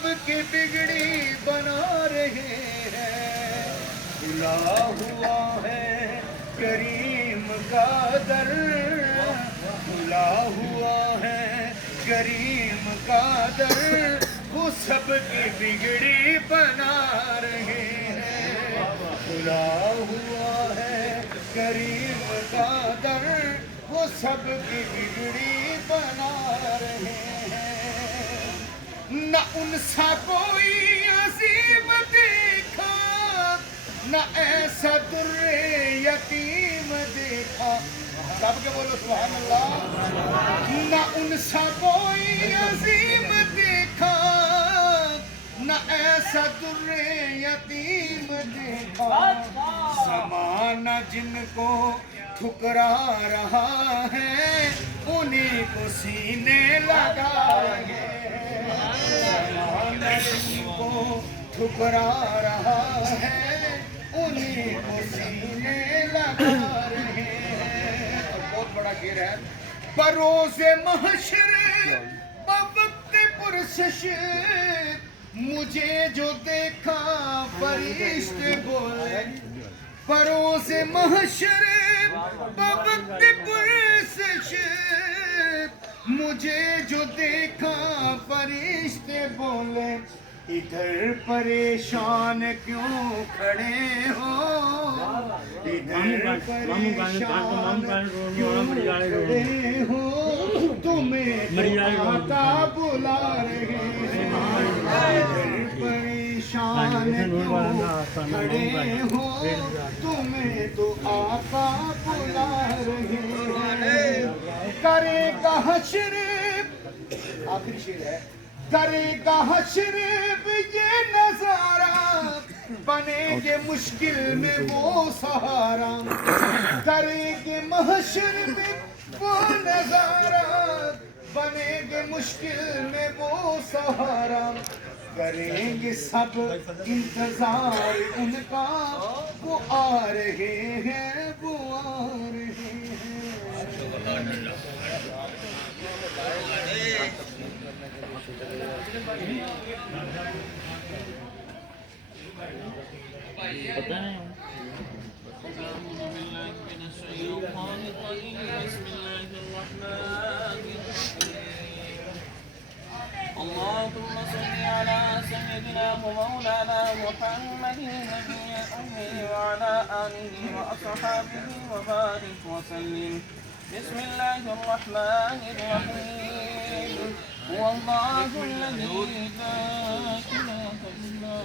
سب کی بگڑی بنا رہے ہیں. کھلا ہوا ہے کریم کا در، کھلا ہوا ہے کریم کا در، وہ سب کی بگڑی بنا رہے ہیں. کھلا ہوا ہے کریم کا در، وہ سب کی بگڑی بنا رہے ہیں. نہ ان سا کوئی عظیم دیکھا، نہ ایسا در یتیم دیکھا. سب کے بولو سبحان اللہ. نہ ان سا کوئی عظیم دیکھا، نہ ایسا در یتیم دیکھا. زمانہ جن کو ٹھکرا رہا ہے، انہیں کو سینے لگا رہے ہیں. زمانہ جن کو ٹھکرا رہا ہے، انہیں کو سینے لگا رہے ہیں. اور بہت بڑا گیر ہے. بروز محشر بوقت پرسش، مجھے جو دیکھا فرشتے بولے. بروز محشر بوقت پرسش، مجھے جو دیکھا فرشتے بولے. ادھر پریشان کیوں کھڑے ہو، ادھر پریشان کیوں کھڑے ہو، تمہیں تو آقا بلا رہے ہیں. ادھر پریشان کیوں کھڑے ہو، تمہیں تو آقا بلا رہے ہیں. کرے گا حشر، آخری شعر ہے، کرے گا حشر یہ نظارہ، بنے گے مشکل میں وہ سہارا. کرے گے محشر میں وہ نظارہ، بنے گے مشکل میں وہ سہارا. کریں گے سب انتظار ان کا، وہ آ رہے ہیں، وہ آ رہے ہیں. اللهم صل على سيدنا ومولانا محمد النبي الأمي وعلى آله وأصحابه وبارك وسلم. بسم الله الرحمن الرحيم. هو الله الذي لا إله إلا هو.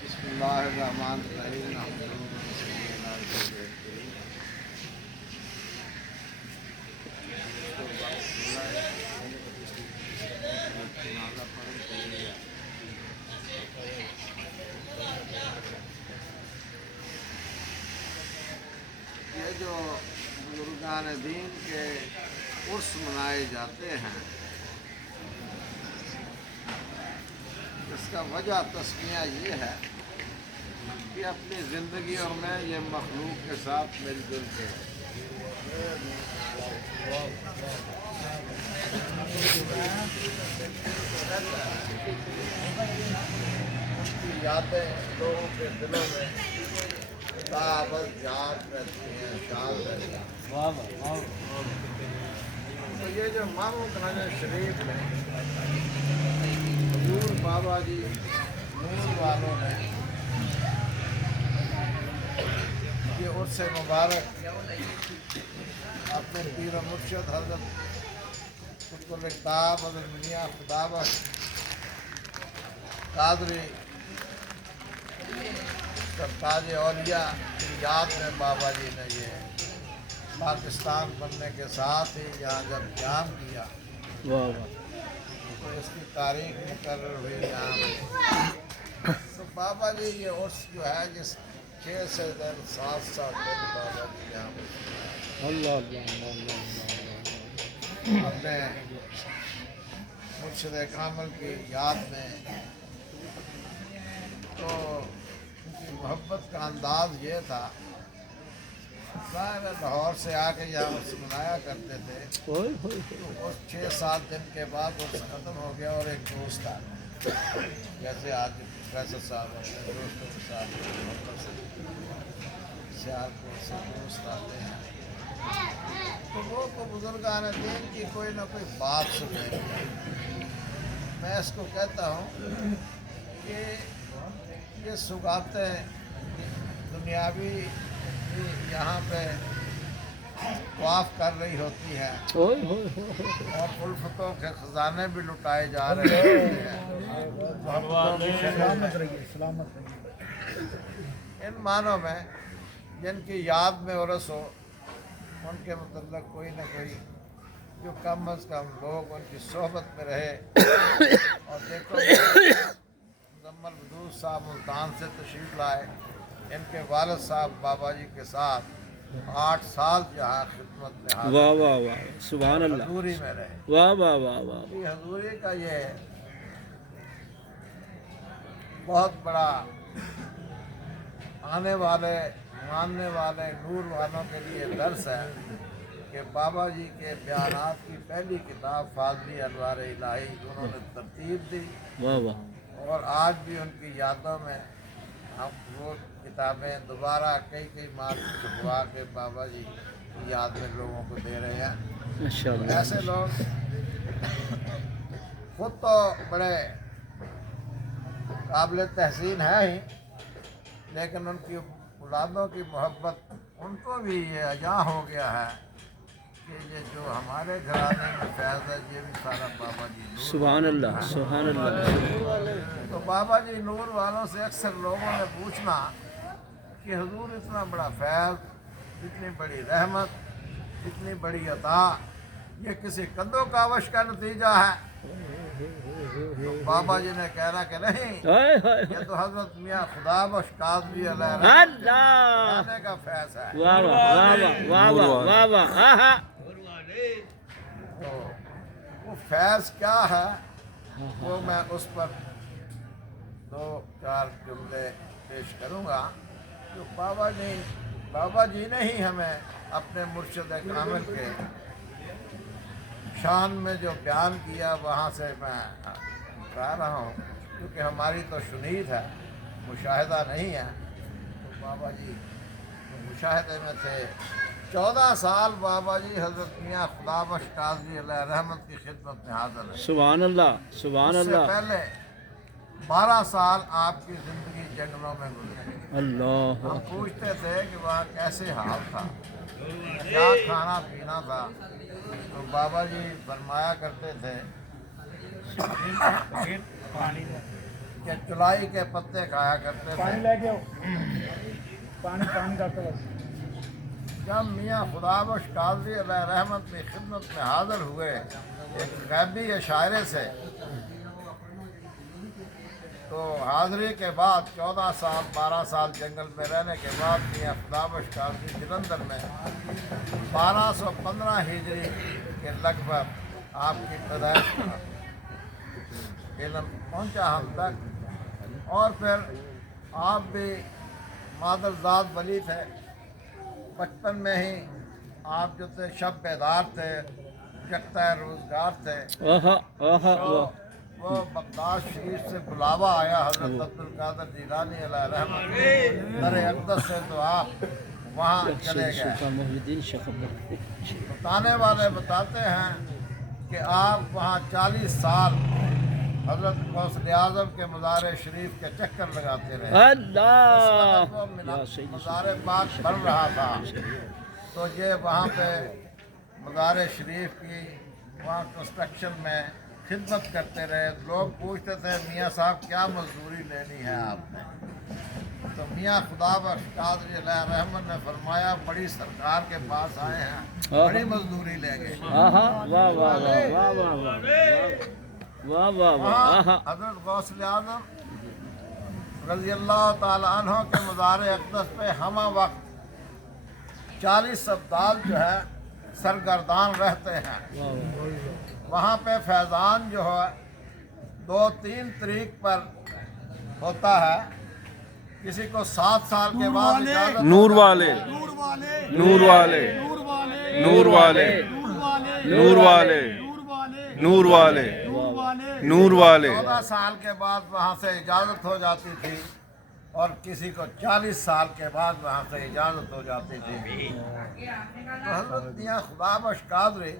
بسم اللہ الرحمن الرحیم. یہ جو بزرگان دین کے عرس منائے جاتے ہیں، اس کا وجہ تسمیہ یہ ہے کہ اپنی زندگیوں میں یہ مخلوق کے ساتھ مل جل کے اس کی یادیں لوگوں کے دلوں میں یاد رہتی ہیں، یاد رہتی ہیں. تو یہ جو مامو گنج شریف میں حضور بابا جی نور والوں نے یہ عرص مبارک اپنے پیر و مرشد حضرت قطب الکتاب حضرت میاں خدا بخش قادری سرتاج اولیاء کی یاد میں بابا جی نے یہ پاکستان بننے کے ساتھ ہی یہاں جب قیام کیا تو اس کی تاریخ مقرر ہوئی یہاں. تو بابا جی یہ عرس جو ہے جس 6 سے 7 سال پہلے بابا جی یہاں اپنے مرشد کامل کی یاد میں. تو ان کی محبت کا انداز یہ تھا लाहौर से आके यहाँ उर्स मनाया करते थे। اوئے ہوئے तो उस 6-7 दिन के बाद उर्स ख़त्म हो गया और एक दोस्त आ गया, जैसे आज प्रोफेसर साहब होते हैं, दोस्तों के साथ मोहब्बत से सियालकोट से दोस्त आते हैं, तो वो बुजुर्गान दीन की कोई ना कोई बात सुने। मैं इसको कहता हूँ कि ये सुगातें दुनियावी यहाँ पे वाफ कर रही होती है اوئے ہوئے ہوئے और उल्फतों के खजाने भी लुटाए जा रहे हैं। इन मानों में जिनकी याद में उर्स हो, उनके मतलब कोई ना कोई जो कम अज़ कम लोग उनकी सोहबत में रहे। और देखो मुज़म्मल वदूद साहब मुल्तान से तशरीफ़ लाए, इनके वालिद साहब बाबा जी के साथ 8 साल जहाँ खिदमत में हाज़िर واہ واہ واہ سبحان اللہ हजूरी में रहे। واہ واہ واہ واہ یہ حضوری کا یہ بہت بڑا آنے والے ماننے والے نور والوں کے لیے درس ہے کہ بابا جی کے بیانات کی پہلی کتاب فاضلی انوار الہی انہوں نے ترتیب دی، واہ واہ اور آج بھی ان کی یادوں میں ہم وہ کتابیں دوبارہ کئی ماہ چھپوا کے بابا جی کی یاد میں لوگوں کو دے رہے ہیں۔ ماشاء اللہ ایسے لوگ خود تو بڑے قابل تحسین ہیں ہی، لیکن ان کی اولادوں کی محبت ان کو بھی یہ عیاں ہو گیا ہے کہ یہ جو ہمارے گھرانے میں فیض ہے یہ بھی سارا بابا جی نور سبحان اللہ سبحان اللہ تو بابا جی نور والوں سے اکثر لوگوں نے پوچھنا کہ حضور اتنا بڑا فیض، اتنی بڑی رحمت، اتنی بڑی عطا، یہ کسی کندو کاوش کا نتیجہ ہے؟ تو بابا جی نے کہنا کہ نہیں، اوئے ہوئے یہ تو حضرت میاں خدا بخش قاضی علیہ اللہ رحمۃ کا فیض ہے۔ واہ واہ واہ واہ واہ واہ واہ ہاں ہاں تو وہ فیض کیا ہے وہ میں اس پر 2-4 جملے پیش کروں گا جو بابا جی نے ہی ہمیں اپنے مرشد کامل کے شان میں جو بیان کیا وہاں سے میں کہہ رہا ہوں، کیونکہ ہماری تو شنید ہے، مشاہدہ نہیں ہے۔ تو بابا جی مشاہدے میں تھے 14 سال بابا جی حضرت میاں خدا بخش قاضی علیہ رحمت کی خدمت میں حاضر ہیں۔ سبحان اللہ سبحان اس سے اللہ پہلے 12 سال آپ کی زندگی جنگلوں میں گزری۔ اللہ ہم پوچھتے تھے کہ وہاں کیسے حال تھا، کیا کھانا پینا تھا، تو بابا جی فرمایا کرتے تھے کہ چلائی کے پتے کھایا کرتے تھے۔ جب میاں خدا بخش قاضی علیہ رحمت کی خدمت میں حاضر ہوئے ایک غیبی اشاعرے سے، تو حاضری کے بعد 14 سال 12 سال جنگل میں رہنے کے بعد میاں خدا بخش قاضی جلندھر میں 1215 ہجری کے لگ بھگ آپ کی پیدائش کا علم پہنچا ہم تک، اور پھر آپ بھی مادرزاد ولی تھے۔ بچپن میں ہی آپ جو تھے شب بیدار تھے، یکتا روزگار تھے۔ آہا آہا تو وہ بغداد شریف سے بلاوا آیا حضرت عبد القادر جیلانی علیہ رحمۃ در اقدس سے، تو آپ وہاں چلے گئے۔ سلطان محی الدین شیخ عبد بتانے والے بتاتے ہیں کہ آپ وہاں 40 سال حضرت غوث اعظم کے مزار شریف کے چکر لگاتے رہے۔ اللہ اس وقت یا وہ سیدی مزار پاک بن رہا تھا، تو یہ وہاں پہ مزار شریف کی وہاں کنسٹرکشن میں خدمت کرتے رہے۔ لوگ پوچھتے تھے میاں صاحب کیا مزدوری لینی ہے آپ نے؟ تو میاں خدا بخش قاضی علیہ رحمت نے فرمایا بڑی سرکار کے پاس آئے ہیں، بڑی مزدوری لیں گے۔ آہا واہ واہ واہ واہ واہ واہ واہ واہ واہ وہاں آہا حضرت غوث اعظم رضی اللہ تعالیٰ عنہ کے مزار اقدس پہ ہمہ وقت 40 ابدال جو ہے سرگردان رہتے ہیں۔ وہاں پہ فیضان جو ہے 2-3 طریق پر ہوتا ہے، کسی کو 7 سال کے بعد اجازت نور والے नूर वाले नूर वाले नूर वाले नूर वाले नूर वाले 14 साल के बाद वहाँ से इजाज़त हो जाती थी और किसी को 40 साल के बाद वहाँ से इजाज़त हो जाती थी। तो हज़रत मियाँ खुदा बख्श कादरी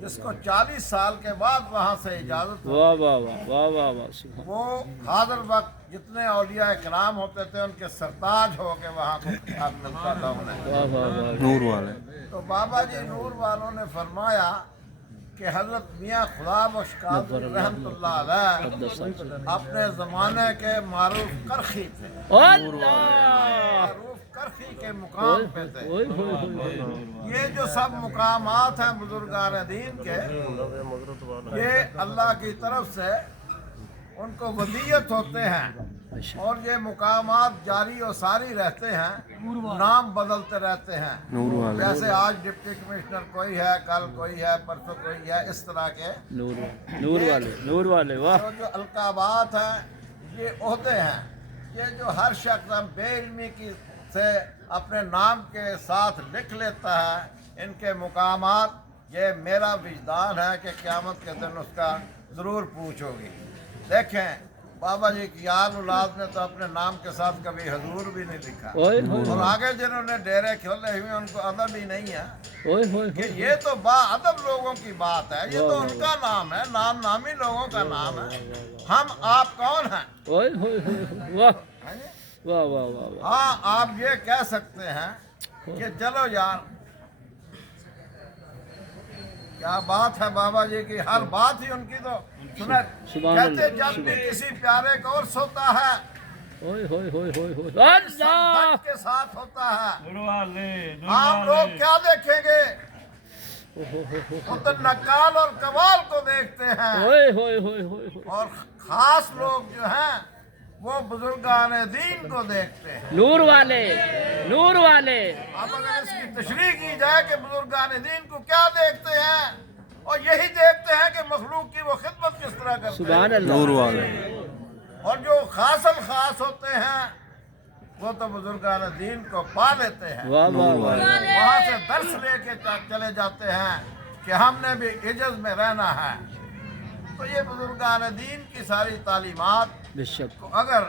जिसको 40 साल के बाद वहाँ से इजाज़त हो, वाह वाह वाह वाह वाह वाह सुभान वो हाज़िर वक्त जितने औलिया इकराम होते थे उनके सरताज हो के वहाँ को खिताब मिलता था उन्हें। वाह वाह वाह नूर वाले तो बाबा जी नूर वालों ने फरमाया कि हज़रत मियाँ खुदा बख्श कादरी रहमतुल्लाह अलैह अपने ज़माने के मारूफ करखी थे, अल्लाह मारूफ करखी के मुकाम पे थे। ओए होए होए ये जो सब मुकामात हैं बुजुर्गान दीन के, ये अल्लाह की तरफ से उनको वसीयत होते हैं और ये मुकामात जारी और सारी रहते हैं, नाम बदलते रहते हैं। नूर वाले जैसे आज डिप्टी कमिश्नर कोई है, कल कोई है, परसों कोई है, इस तरह के नूर वाले वाह जो अलकाबात हैं ये ओहदे हैं। ये जो हर शख्स हम बेइल्मी की से अपने नाम के साथ लिख लेता है, इनके मुकामात, ये मेरा विजदान है कि क़यामत के दिन उसका ज़रूर पूछोगी। देखें बाबा जी की याद औलाद ने तो अपने नाम के साथ कभी हजूर भी नहीं लिखा, ओए होए और आगे जिन्होंने डेरे खोले हुए उनको अदब ही नहीं है ओए होए कि ये तो बाअदब लोगों की बात है, ये तो उनका नाम है, नाम नामी लोगों का नाम है, हम आप कौन हैं? ओए होए वाह वाह वाह वाह वाह हाँ, आप ये कह सकते हैं कि चलो यार क्या बात है बाबा जी की, हर बात ही उनकी तो सुना। सुभान कहते अल्लाह, जब भी किसी प्यारे को और सोता है ओए होए होए होए होए सब अल्लाह धन के साथ होता है। आप लोग क्या देखेंगे? वो तो नकाल और कवाल को देखते हैं, ओए होए होए होए और खास लोग जो हैं वो बुजुर्गान दीन को देखते हैं। नूर वाले अब अगर इसकी तशरीह की जाए कि बुजुर्गान दीन को क्या देखते हैं, और यही देखते हैं कि मखलूक की वो खिदमत किस तरह करते सुभान हैं। अल्लाह नूर वाले और जो खास होते हैं वो तो बुजुर्गान दीन को पा लेते हैं, वाह वाह वाह वहाँ से दर्श लेके चले जाते हैं कि हमने भी इज्जत में रहना है। तो ये बुजुर्गान दीन की सारी तालीमात बेशक को अगर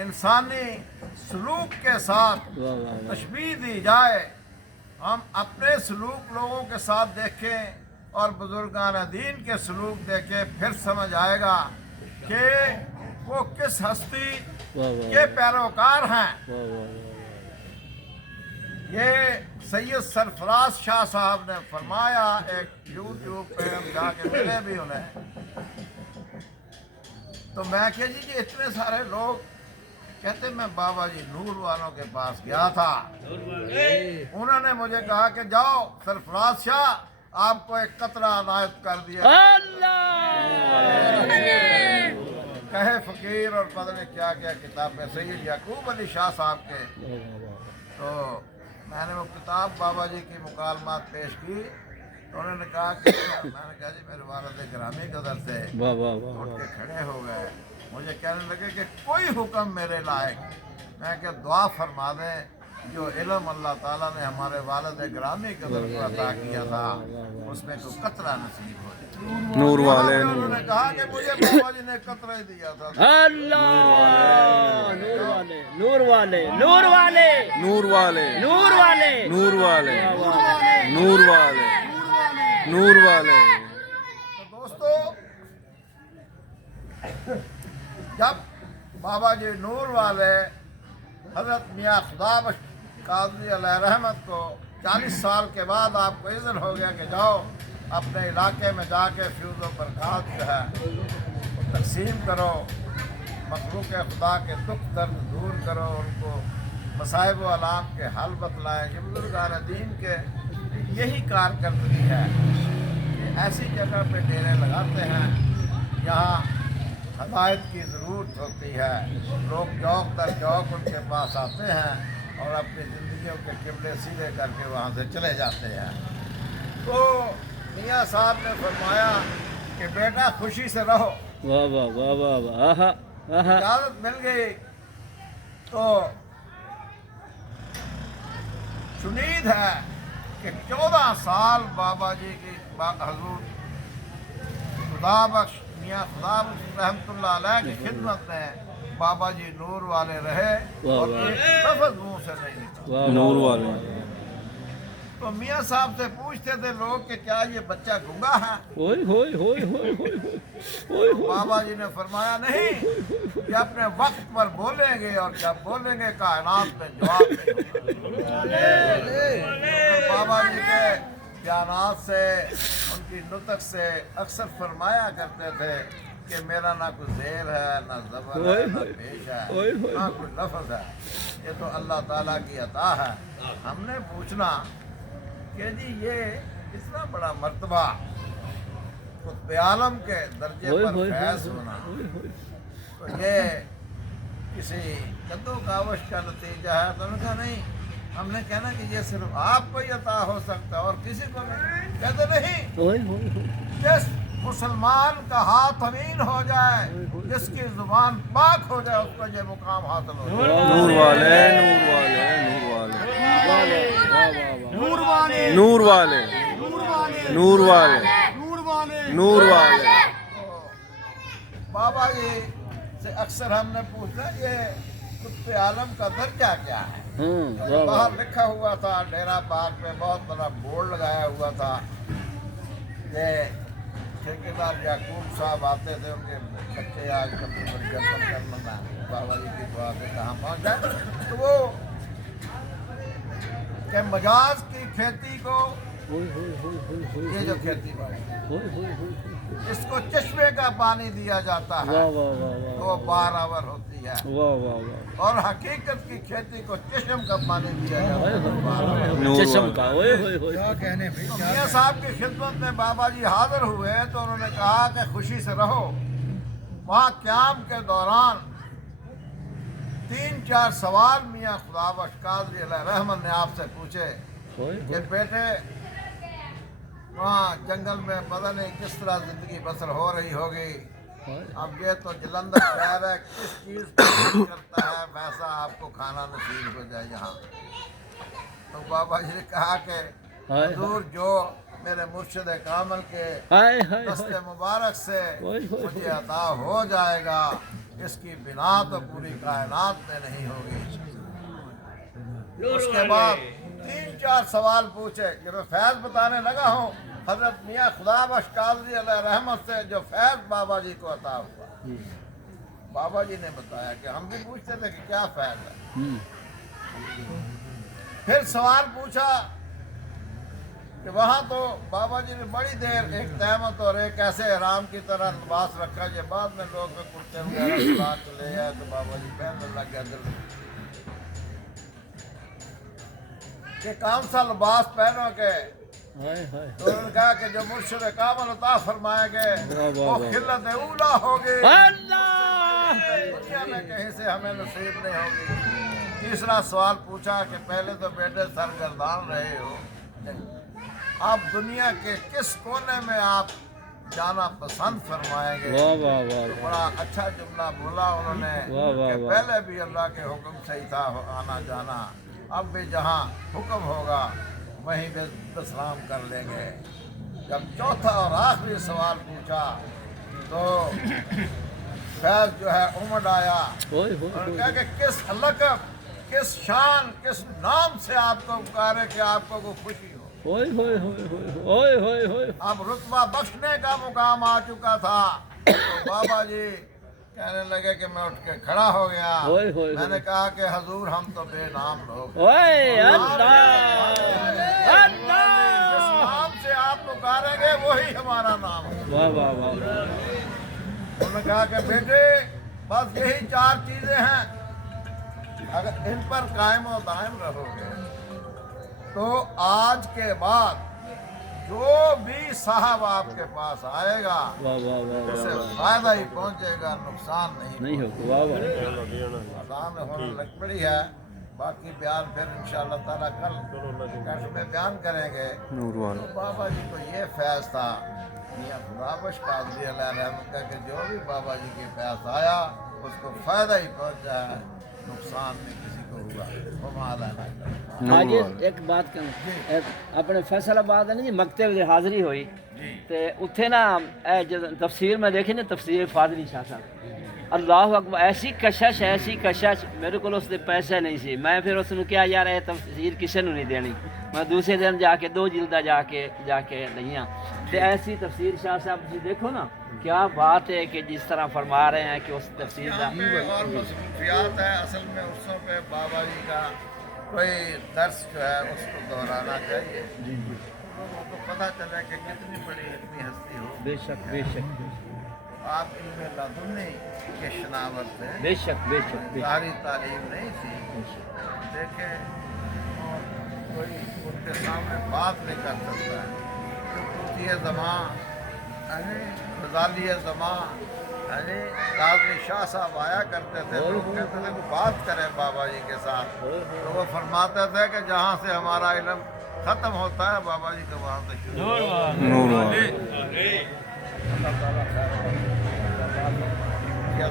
इंसानी सलूक के साथ वाह वाह वाह तशबीह दी जाए, हम अपने सलूक लोगों के साथ देखें और बुजुर्गान दीन के सलूक देखें, फिर समझ आएगा कि वो किस हस्ती वाह वाह के पैरोकार हैं। वाह वाह ये सैयद सरफराज शाह साहब ने फरमाया, एक यूट्यूब पे हम जाके मिले भी उन्हें, तो मैं कह जी कि इतने सारे लोग कहते मैं बाबा जी नूर वालों के पास गया था, उन्होंने मुझे कहा कि जाओ सरफराज शाह आपको एक कतरा अनायत कर दिया, कहे फकीर और पता नहीं क्या क्या किताब में सैयद याकूब अली शाह साहब के। तो मैंने वो किताब बाबा जी की मुकालमात पेश की, तो उन्होंने कहा कि मैंने कहा जी मेरे वालिद गिरामी कदर से वाह वाह वाह उठ के खड़े हो गए, मुझे कहने लगे कि कोई हुक्म मेरे लायक। मैं क्या दुआ फरमा दें जो इल्म अल्लाह ताला ने हमारे वालिद गिरामी कदर को अता किया था उसमें तो कतरा नसीब हो जाए। नूर वाले उन्होंने कहा कि मुझे बाबा जी ने कतरा ही दिया था। अल्लाह नूर वाले नूर वाले नूर वाले नूर वाले नूर वाले नूर वाले नूर वाले तो दोस्तों जब बाबा जी नूर वाले हजरत मियाँ खुदा बख्श कादरी अलैह रहमत को 40 साल के बाद आपको इज़्न हो गया कि जाओ अपने इलाके में जाके फ्यूज़ व बरक़ात जो है वो तकसीम करो, मखलूक खुदा के दुख दर्द दूर करो, उनको मसाइब व अलाम के हल बतलाएँ। ये बुजुर्गान दीन के यही कारकर्दगी है कि ऐसी जगह पे डेरे लगाते हैं यहाँ हदायत की ज़रूरत होती है, लोग जौक दर जौक उनके पास आते हैं और अपनी ज़िंदगियों के किबले सीधे करके वहाँ से चले जाते हैं। तो मियाँ साहब ने फरमाया कि बेटा खुशी से रहो। वाह वाह वाह वाह वाह आहा आहा इजाज़त मिल गई तो चुनीद है कि 14 साल बाबा जी की हजूर खुदाबख्श मियाँ खुदाबख्श रहमतुल्लाह अलैह की खिदमत में बाबा जी नूर वाले रहे और एक लफ्ज़ मुंह से नहीं निकला। नूर वाले। तो मियाँ साहब से पूछते थे लोग कि क्या ये बच्चा गूंगा है? होय होय होय होय होय होय तो बाबा जी ने फरमाया नहीं, ये अपने वक्त पर बोलेंगे और जब बोलेंगे कायनात में जवाब देंगे। बाबा जी के बयानात से, उनकी नुतक से अक्सर फरमाया करते थे कि मेरा ना कोई ज़ेर है, ना ज़बर है, ना पेश है, ना कोई लफ्ज़ है, ये तो अल्लाह ताला की अता है। हमने पूछना कि जी ये इतना बड़ा मर्तबा कुतुब आलम के दर्जे पर फैज़ होना, तो ये किसी कद्दो कावश का नतीजा है? तो उन्होंने कहा नहीं, हमने कहना कि ये सिर्फ आपको ही अता हो सकता है और किसी को नहीं। कहते नहीं, जिस मुसलमान का हाथ अमीन हो जाए, जिसकी जुबान पाक हो जाए, उसको ये मुकाम हासिल हो जाए। नूर वाले, नूर वाले, नूर वाले, नूर वाले, नूर वाले, नूर वाले, नूर वाले, नूर वाले, नूर वाले। बाबा जी से अक्सर हमने पूछा ये कुतुब आलम का दर्जा क्या है? बाहर लिखा हुआ था डेरा बाग पे, बहुत बड़ा बोर्ड लगाया हुआ था कि ठेकेदार याकूब साहब आते थे, उनके बच्चे आज कभी जन्म करना बाबा जी की दुआ से कहाँ पहुँच जाए। तो वो कि मजाज की खेती को, ये जो खेती बाड़ी इसको चश्मे का पानी दिया जाता है तो वो बारावर होती है, और हकीकत की खेती को चश्म का पानी दिया जाता है तो बारावर। चश्म का ओए होए होए। मियाँ साहब की खिदमत में बाबा जी हाजिर हुए तो उन्होंने कहा कि खुशी से रहो। वहाँ क़याम के दौरान 3-4 सवाल मियाँ खुदाबख्श कादरी अलैह रहमत ने आपसे पूछे कि बेटे वहाँ जंगल में पता नहीं किस तरह ज़िंदगी बसर हो रही होगी, अब ये तो जलंधर शहर है, किस चीज़ को करता है वैसा आपको खाना नसीब हो जाए यहाँ। तो बाबा जी ने कहा कि हुजूर जो मेरे मुर्शिद कामिल के दस्ते मुबारक से मुझे अता हो जाएगा, इसकी बिना तो पूरी कायनात में नहीं होगी। उसके बाद 3-4 सवाल पूछे। जब मैं फैज़ बताने लगा हूँ, हज़रत मियाँ खुदाबख्श कादरी अलैह रहमत से जो फैज़ बाबा जी को अता हुआ, बाबा जी ने बताया कि हम भी पूछते थे कि क्या फैज़ है। फिर सवाल पूछा कि वहाँ तो बाबा जी ने बड़ी देर एक तहमत और एक ऐसे हराम की तरह लिबास रखा, ये बाद में लोग कुर्ते वगैरह सुला के ले आए तो बाबा जी पहनने लग गया दिल कि कौन सा लिबास पहनोगे। तो उन्होंने कहा कि जो मुर्शिद कामिल अता फरमाएंगे वो खिल्लत ऊला होगी, दुनिया में कहीं से हमें नसीब नहीं होगी। तीसरा सवाल पूछा कि पहले तो बेटे सरगर्दान रहे हो, आप दुनिया के किस कोने में आप जाना पसंद फरमाएंगे? तो बड़ा अच्छा जुमला बोला उन्होंने कि पहले भी अल्लाह के हुक्म से ही था आना जाना, अब भी जहाँ हुक्म होगा वहीं पे इस्लाम कर लेंगे। जब चौथा और आखिरी सवाल पूछा तो फैज़ जो है उमड़ आया और कहा कि किस लक़ब, किस शान, किस नाम से आपको पुकारे कि आपको को खुशी हो। अब रुतबा बख्शने का मुकाम आ चुका था तो बाबा जी कहने लगे कि मैं उठ के खड़ा हो गया। मैंने कहा कि हजूर हम तो बेनाम लोग, जिस नाम से आप पुकारेंगे वही हमारा नाम है। उन्होंने कहा कि बेटे बस यही 4 चीजें हैं, अगर इन पर कायम और दायम रहोगे तो आज के बाद जो भी साहब आपके पास आएगा उसे फायदा ही पहुंचेगा, नुकसान नहीं होगा। आसान होने लग पड़ी है, बाकी बयान फिर इंशाअल्लाह ताला कल कैश में बयान करेंगे। तो बाबा जी को ये फैज़ था मियाँ खुदाबख्श कादरी अलैह रहमत का कि जो भी बाबा जी के पास आया उसको फ़ायदा ही पहुंचा है, नुकसान में किसी को ہوا وہ مالانا آج ایک بات کروں اپنے فیصل آباد ہے نا جی مکتب کی حاضری ہوئی تے اتھے نا جب تفسیر میں دیکھی نا تفسیر فاضلی شاہ صاحب اللہ اکبر ایسی کشش میرے کو اس دے پیسے نہیں سی میں پھر اس نے کیا یار یہ تفسیر کسی نے نہیں دینی میں دوسرے دن جا کے 2 جلدہ جا کے لئیاں تے ایسی تفسیر شاہ صاحب جی دیکھو نا کیا بات ہے کہ جس طرح فرما رہے ہیں کہ اس تفسیر یہاں پہ اور مصروفیات ہے اصل میں عرصوں پہ بابا جی کا کوئی درس جو ہے اس کو دہرانا چاہیے لوگوں کو پتہ چلے کہ کتنی بڑی اتنی ہستی ہو بے شک آپ علم لدنی کے شناور تھے بے شک ساری تعلیم نہیں تھی دیکھیں اور کوئی ان کے سامنے بات نہیں کر سکتا ہے قوطی زمان غزالی زمان قاضی شاہ صاحب آیا کرتے تھے لوگ کہتے تھے کہ بات کریں بابا جی کے ساتھ تو وہ فرماتے تھے کہ جہاں سے ہمارا علم ختم ہوتا ہے بابا جی کا وہاں سے شروع نور والے اللہ تعالیٰ